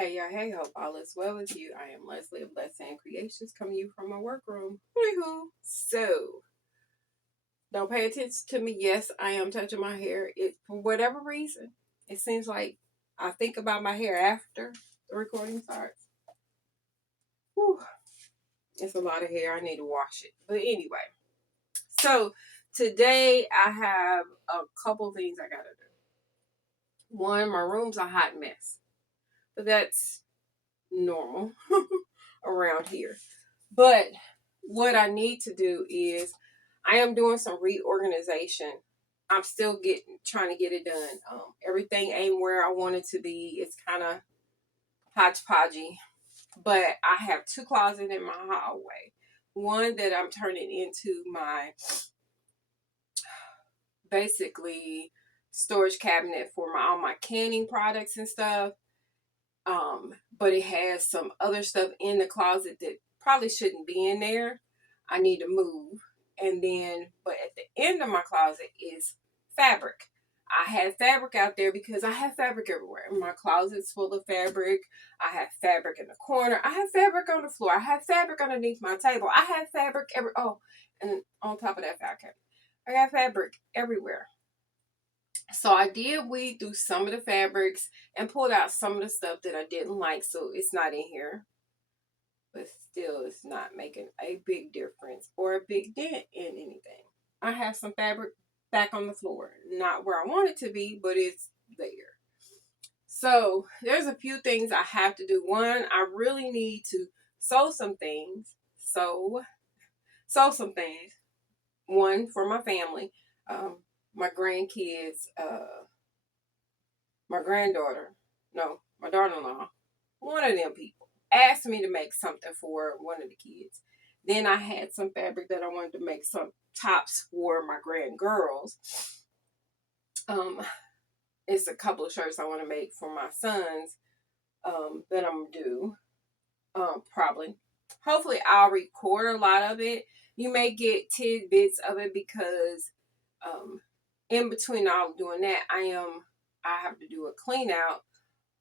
Hey y'all, hey, hope all is well with you. I am Leslie of LesAnn Creations, coming to you from my workroom. Hoo-hoo. So, don't pay attention to me. Yes, I am touching my hair. It, for whatever reason, it seems like I think about my hair after the recording starts. Whew, it's a lot of hair. I need to wash it. But anyway, so today I have a couple things I gotta do. One, my room's a hot mess, but that's normal around here. But what I need to do is I am doing some reorganization. I'm still trying to get it done. Everything ain't where I want it to be. It's kind of hodgepodgey. But I have two closets in my hallway. One that I'm turning into my basically storage cabinet for all my canning products and stuff. But it has some other stuff in the closet that probably shouldn't be in there. I need to move. And then, but at the end of my closet is fabric. I have fabric out there because I have fabric everywhere. My closet's full of fabric. I have fabric in the corner. I have fabric on the floor. I have fabric underneath my table. I have fabric and on top of that fabric, I got fabric everywhere. So I did weed through some of the fabrics and pulled out some of the stuff that I didn't like, so it's not in here. But still, it's not making a big difference or a big dent in anything. I have some fabric back on the floor. Not where I want it to be, but it's there. So there's a few things I have to do. One, I really need to sew some things. Sew some things. One, for my family. My grandkids, my granddaughter, no, my daughter-in-law, one of them people asked me to make something for one of the kids. Then I had some fabric that I wanted to make some tops for my grandgirls. It's a couple of shirts I want to make for my sons that I'm gonna do. Probably. Hopefully I'll record a lot of it. You may get tidbits of it because in between all doing that, I have to do a clean out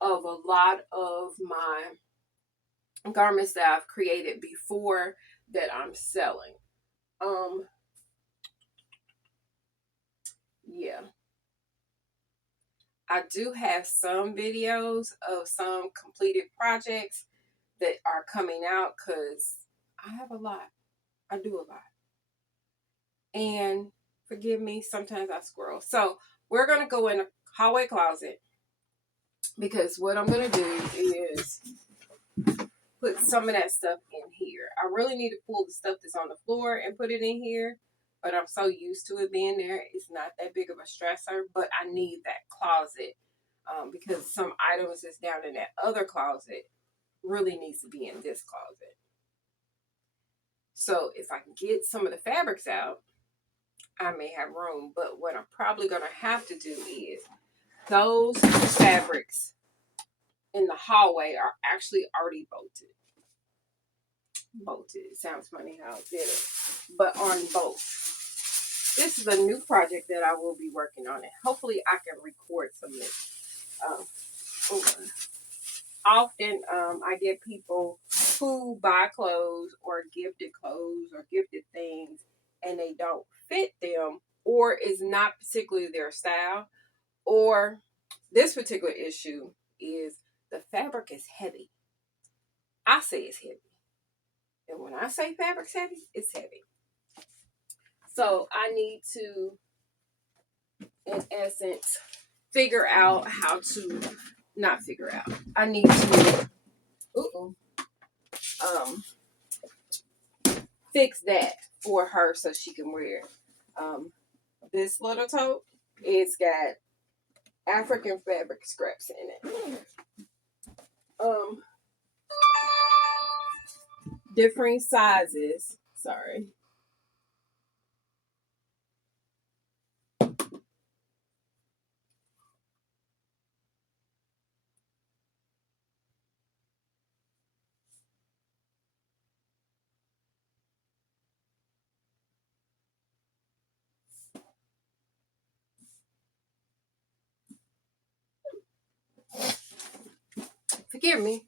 of a lot of my garments that I've created before that I'm selling. Yeah. I do have some videos of some completed projects that are coming out because I have a lot. I do a lot. And forgive me, sometimes I squirrel. So we're going to go in a hallway closet because what I'm going to do is put some of that stuff in here. I really need to pull the stuff that's on the floor and put it in here, but I'm so used to it being there. It's not that big of a stressor, but I need that closet because some items that's down in that other closet really needs to be in this closet. So if I can get some of the fabrics out, I may have room, but what I'm probably going to have to do is those fabrics in the hallway are actually already bolted. It sounds funny how I did it, but on both. This is a new project that I will be working on, and hopefully I can record some of it. Often I get people who buy clothes or gifted things and they don't fit them or is not particularly their style, or this particular issue is the fabric is heavy. I say it's heavy. And when I say fabric's heavy, it's heavy. So I need to, in essence, figure out how to, not figure out. I need to, fix that for her so she can wear it. This little tote, it's got African fabric scraps in it. Different sizes. Sorry. forgive me,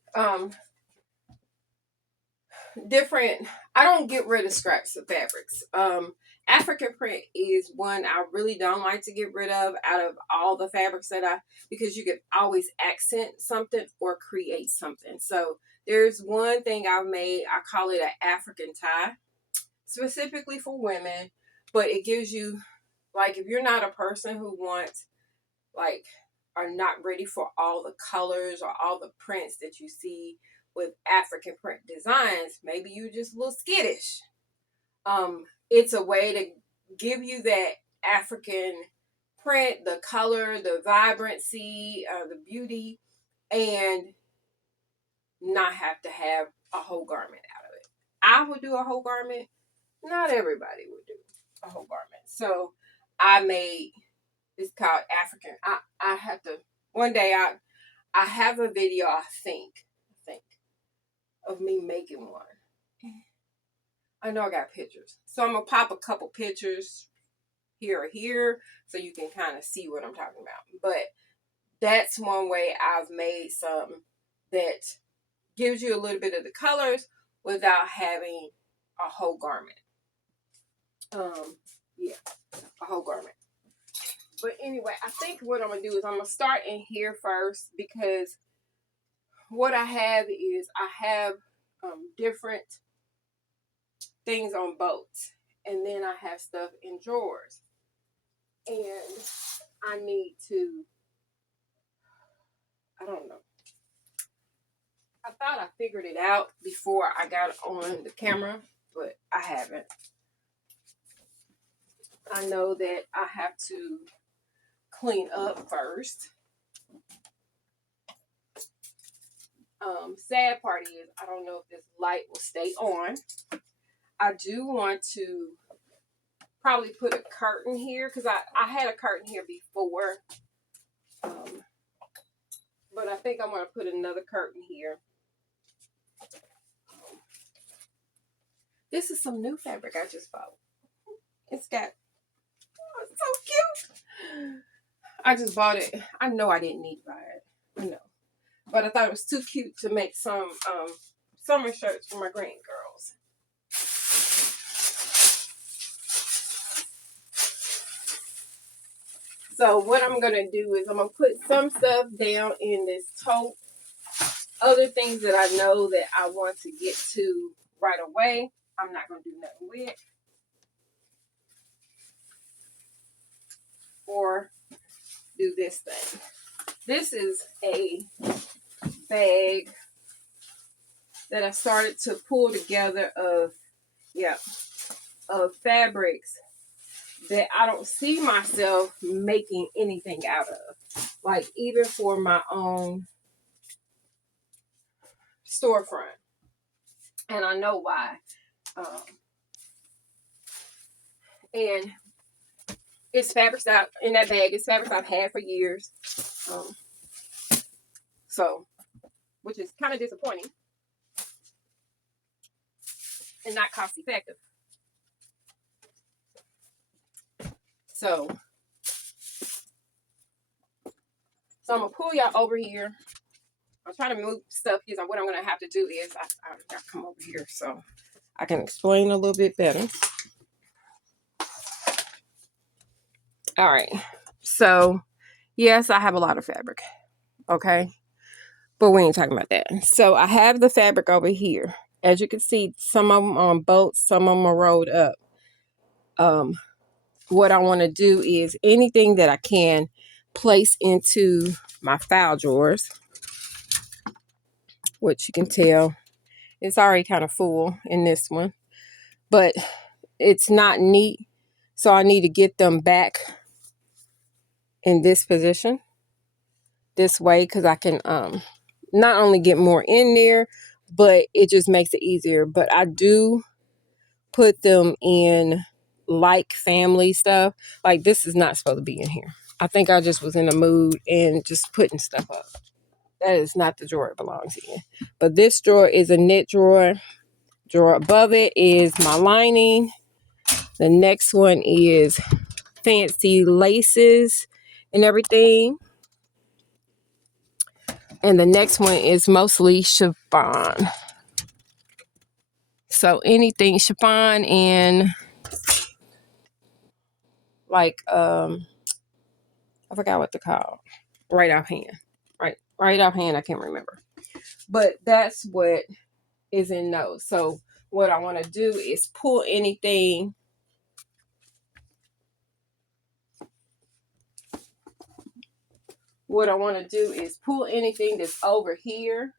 different, I don't get rid of scraps of fabrics. African print is one I really don't like to get rid of out of all the fabrics that because you can always accent something or create something. So there's one thing I've made, I call it an African tie, specifically for women, but it gives you, like, if you're not a person who wants, like, are not ready for all the colors or all the prints that you see with African print designs, maybe you just a little skittish. It's a way to give you that African print, the color, the vibrancy, the beauty, and not have to have a whole garment out of it. I would do a whole garment. Not everybody would do a whole garment. So I made, it's called African. I have to, one day I have a video, I think, of me making one. I know I got pictures. So I'm going to pop a couple pictures here or here so you can kind of see what I'm talking about. But that's one way I've made some that gives you a little bit of the colors without having a whole garment. Yeah, a whole garment. But anyway, I think what I'm going to do is I'm going to start in here first, because what I have is I have different things on boats, and then I have stuff in drawers, and I need to, I don't know, I thought I figured it out before I got on the camera, but I haven't. I know that I have to clean up first. Sad part is I don't know if this light will stay on. I do want to probably put a curtain here, because I had a curtain here before, but I think I'm going to put another curtain here. This is some new fabric I just bought. It's got, oh, it's so cute. I just bought it. I know I didn't need to buy it. I know. But I thought it was too cute to make some summer shirts for my grandgirls. So what I'm going to do is I'm going to put some stuff down in this tote. Other things that I know that I want to get to right away, I'm not going to do nothing with. Or do this thing. This is a bag that I started to pull together of fabrics that I don't see myself making anything out of. Like, even for my own storefront. And I know why. And it's fabrics that in that bag. It's fabrics I've had for years. So, which is kind of disappointing and not cost effective. So I'm going to pull y'all over here. I'm trying to move stuff here. So what I'm going to have to do is I got to come over here so I can explain a little bit better. All right. So, yes, I have a lot of fabric. Okay. But we ain't talking about that. So I have the fabric over here. As you can see, some of them on boats, some of them are rolled up. What I want to do is anything that I can place into my file drawers, which you can tell it's already kind of full in this one, but it's not neat. So I need to get them back in this position this way, because I can not only get more in there, but it just makes it easier. But I do put them in like family stuff. Like, this is not supposed to be in here. I think I just was in a mood and just putting stuff up. That is not the drawer it belongs in. But this drawer is a knit drawer. Drawer above it is my lining. The next one is fancy laces and everything. And the next one is mostly chiffon. So anything chiffon and like I forgot what they're called. Right offhand. Right offhand, I can't remember. But that's what is in those. So what I want to do is pull anything. What I want to do is pull anything that's over here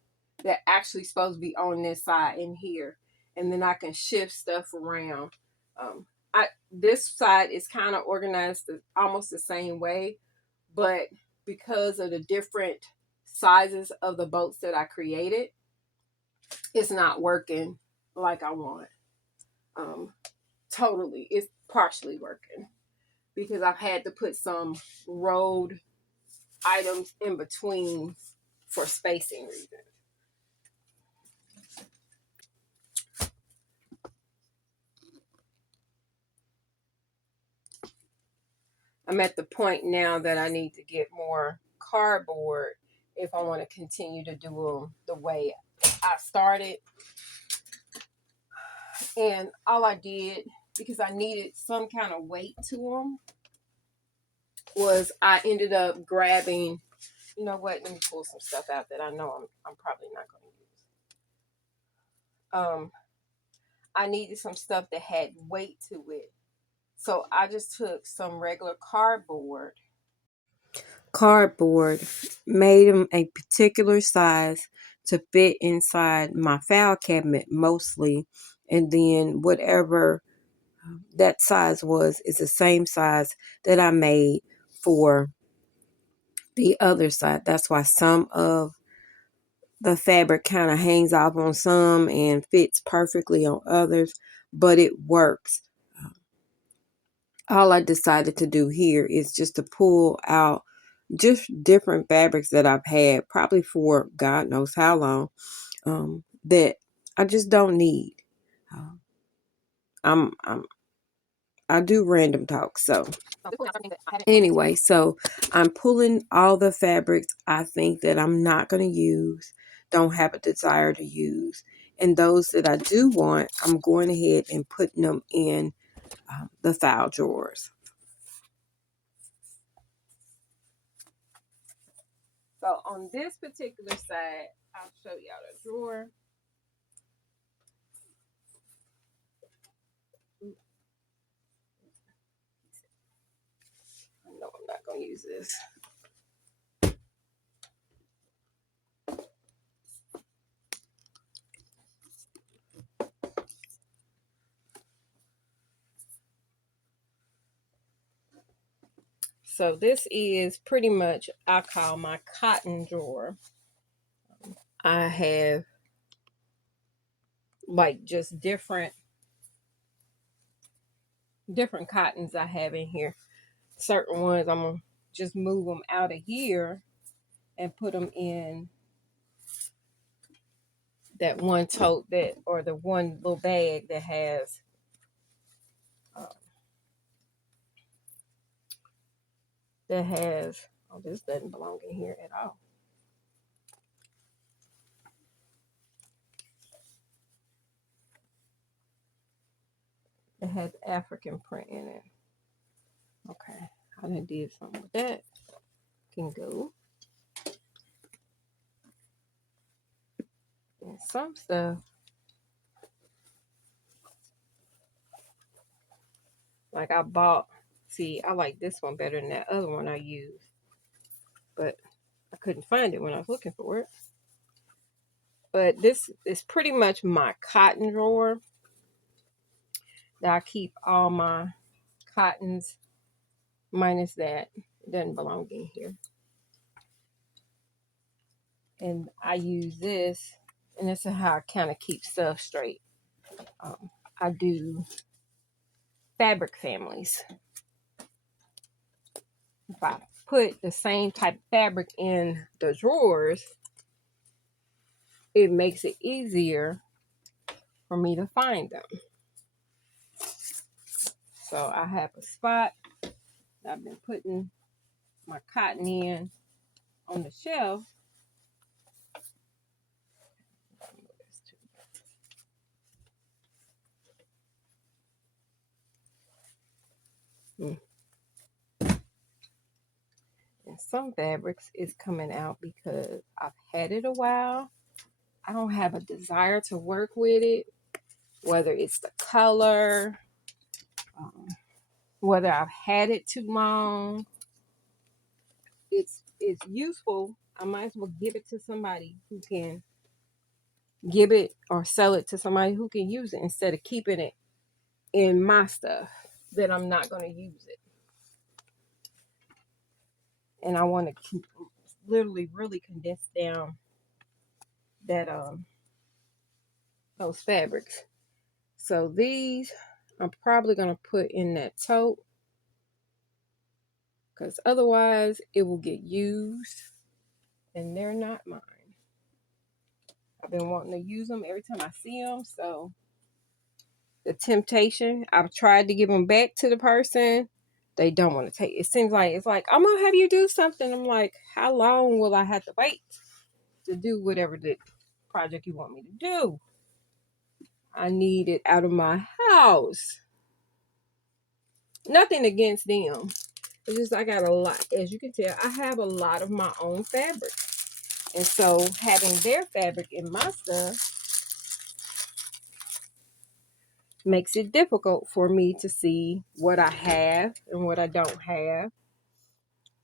that actually supposed to be on this side in here. And then I can shift stuff around. This side is kind of organized almost the same way, but because of the different sizes of the boats that I created, it's not working like I want. Totally, it's partially working because I've had to put some rolled items in between for spacing reasons. I'm at the point now that I need to get more cardboard if I want to continue to do them the way I started. And all I did, because I needed some kind of weight to them, was I ended up grabbing, you know what, let me pull some stuff out that I know I'm probably not going to use. I needed some stuff that had weight to it. So I just took some regular cardboard, made them a particular size to fit inside my file cabinet mostly, and then whatever that size was is the same size that I made for the other side. That's why some of the fabric kind of hangs off on some and fits perfectly on others, but it works. All I decided to do here is just to pull out just different fabrics that I've had probably for God knows how long, that I just don't need. Um, I do random talk, so anyway, so I'm pulling all the fabrics I think that I'm not going to use, don't have a desire to use, and those that I do want, I'm going ahead and putting them in the file drawers. So on this particular side, I'll show y'all the drawer. I know I'm not going to use this. So this is pretty much, I call my cotton drawer. I have like just different cottons I have in here. Certain ones I'm gonna just move them out of here and put them in that one tote that, or the one little bag that has oh, this doesn't belong in here at all. It has African print in it. Okay, I done did something with that. Can go. And some stuff, like I bought, see, I like this one better than that other one I used, but I couldn't find it when I was looking for it. But this is pretty much my cotton drawer that I keep all my cottons, minus that. It doesn't belong in here. And I use this, and this is how I kind of keep stuff straight. I do fabric families. If I put the same type of fabric in the drawers, it makes it easier for me to find them. So I have a spot I've been putting my cotton in on the shelf, some fabrics is coming out because I've had it a while. I don't have a desire to work with it, whether it's the color, um, whether I've had it too long. It's useful. I might as well give it to somebody who can give it or sell it to somebody who can use it instead of keeping it in my stuff that I'm not going to use it. And I want to literally really condense down that those fabrics. So these I'm probably going to put in that tote because otherwise it will get used and they're not mine. I've been wanting to use them every time I see them, so the temptation, I've tried to give them back to the person. They don't want to take it. It seems like it's like, I'm gonna have you do something. I'm like, how long will I have to wait to do whatever the project you want me to do? I need it out of my house. Nothing against them. It's just I got a lot. As you can tell, I have a lot of my own fabric. And so having their fabric in my stuff makes it difficult for me to see what I have and what I don't have.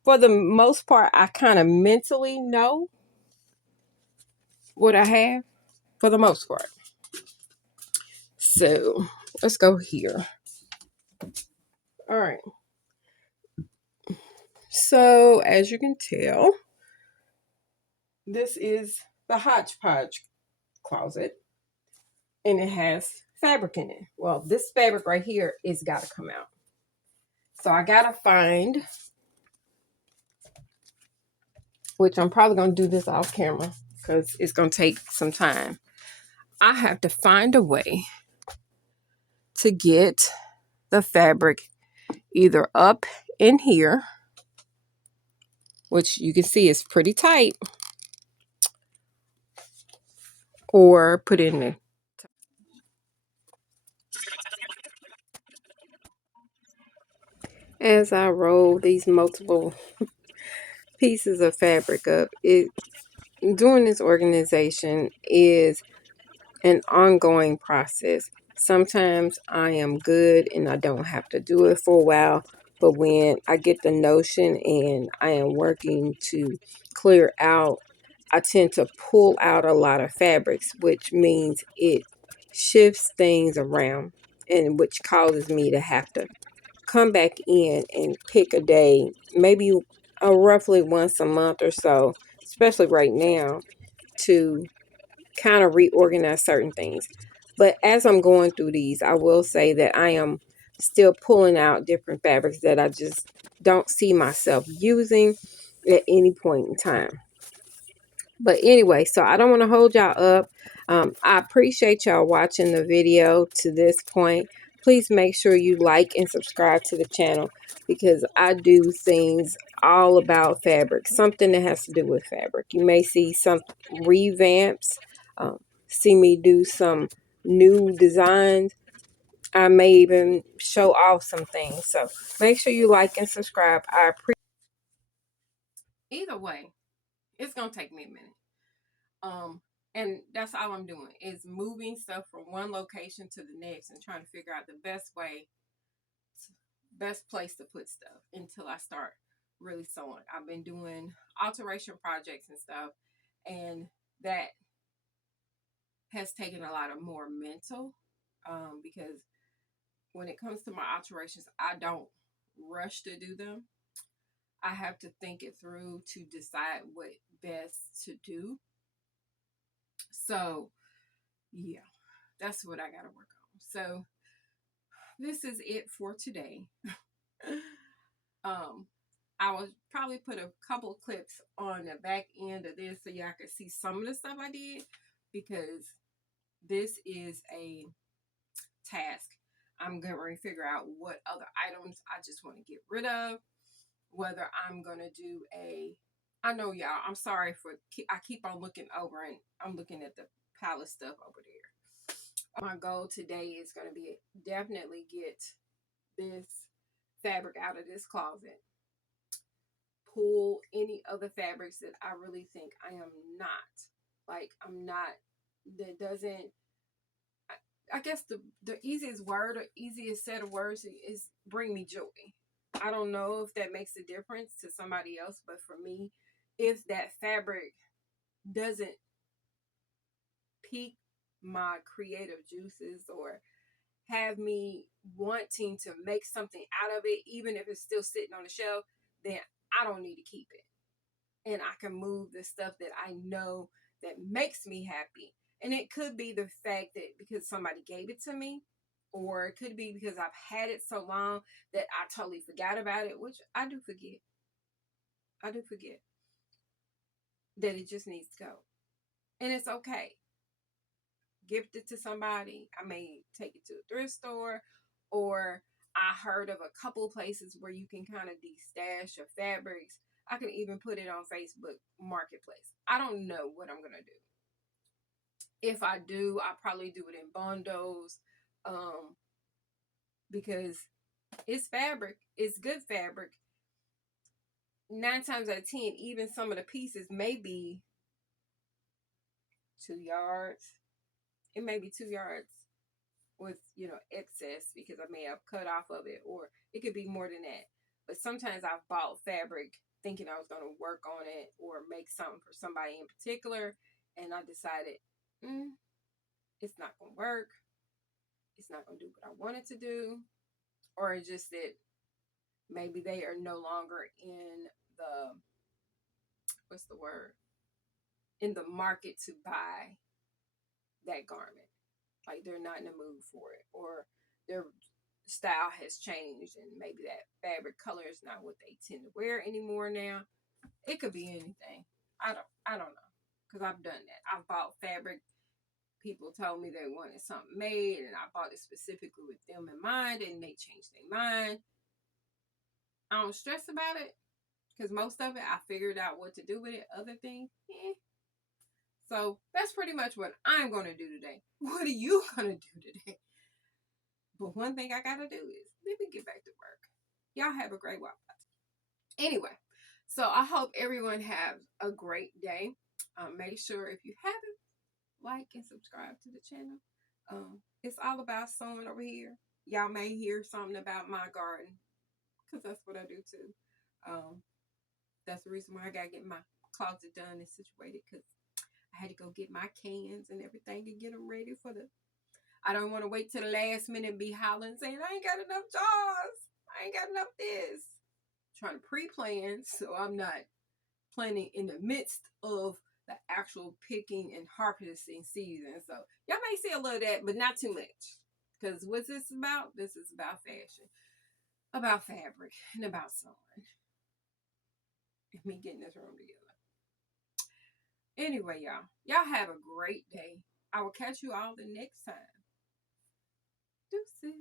For the most part, I kind of mentally know what I have for the most part. So let's go here. All right. So as you can tell, this is the hodgepodge closet and it has fabric in it. Well, this fabric right here is got to come out. So I got to find, which I'm probably going to do this off camera because it's going to take some time. I have to find a way to get the fabric either up in here, which you can see is pretty tight, or put in there. As I roll these multiple pieces of fabric up, doing this organization is an ongoing process. Sometimes I am good and I don't have to do it for a while, but when I get the notion and I am working to clear out, I tend to pull out a lot of fabrics, which means it shifts things around and which causes me to have to come back in and pick a day, maybe roughly once a month or so, especially right now, to kind of reorganize certain things. But as I'm going through these, I will say that I am still pulling out different fabrics that I just don't see myself using at any point in time. But anyway, so I don't want to hold y'all up. I appreciate y'all watching the video to this point. Please make sure you like and subscribe to the channel because I do things all about fabric, something that has to do with fabric. You may see some revamps, see me do some new designs. I may even show off some things. So make sure you like and subscribe. I appreciate. Either way, it's gonna take me a minute. And that's all I'm doing is moving stuff from one location to the next and trying to figure out the best place to put stuff until I start really sewing. I've been doing alteration projects and stuff, and that has taken a lot of more mental, because when it comes to my alterations, I don't rush to do them. I have to think it through to decide what best to do. So yeah, that's what I got to work on. So this is it for today. um, I will probably put a couple of clips on the back end of this so y'all can see some of the stuff I did, because this is a task. I'm going to figure out what other items I just want to get rid of, whether I'm going to do I know y'all, I'm sorry for, I keep on looking over and I'm looking at the pile of stuff over there. My goal today is going to be definitely get this fabric out of this closet, pull any other fabrics that I really think I am not. Like, I'm not, that doesn't, I guess the easiest word or easiest set of words is bring me joy. I don't know if that makes a difference to somebody else, but for me, if that fabric doesn't pique my creative juices or have me wanting to make something out of it, even if it's still sitting on the shelf, then I don't need to keep it. And I can move the stuff that I know that makes me happy. And it could be the fact that because somebody gave it to me, or it could be because I've had it so long that I totally forgot about it, which I do forget. I do forget that it just needs to go. And it's okay. Gift it to somebody. I may take it to a thrift store, or I heard of a couple places where you can kind of de-stash your fabrics. I can even put it on Facebook Marketplace. I don't know what I'm going to do. If I do, I'll probably do it in bundles, because it's fabric. It's good fabric. 9 times out of 10, even some of the pieces may be 2 yards. It may be 2 yards with, excess because I may have cut off of it, or it could be more than that. But sometimes I've bought fabric thinking I was going to work on it or make something for somebody in particular, and I decided, it's not going to work. It's not going to do what I wanted to do, or it's just that maybe they are no longer in the, what's the word, in the market to buy that garment. Like, they're not in the mood for it, or their style has changed, and maybe that fabric color is not what they tend to wear anymore now. It could be anything. I don't know, because I've done that. I've bought fabric. People told me they wanted something made, and I bought it specifically with them in mind, and they changed their mind. I don't stress about it, because most of it I figured out what to do with it. Other things, So that's pretty much what I'm going to do today. What are you going to do today? But one thing I got to do is let me get back to work. Y'all have a great one. Anyway, so I hope everyone has a great day. Make sure if you haven't, like and subscribe to the channel. It's all about sewing over here. Y'all may hear something about my garden, because that's what I do too. That's the reason why I got to get my closet done and situated, because I had to go get my cans and everything and get them ready for the... I don't want to wait till the last minute and be hollering saying, I ain't got enough jars. I ain't got enough this. I'm trying to pre-plan so I'm not planning in the midst of the actual picking and harvesting season. So y'all may see a little of that, but not too much. Because what's this about? This is about fashion, about fabric, and about sewing. And me getting this room together. Anyway, y'all have a great day. I will catch you all the next time. Deuces.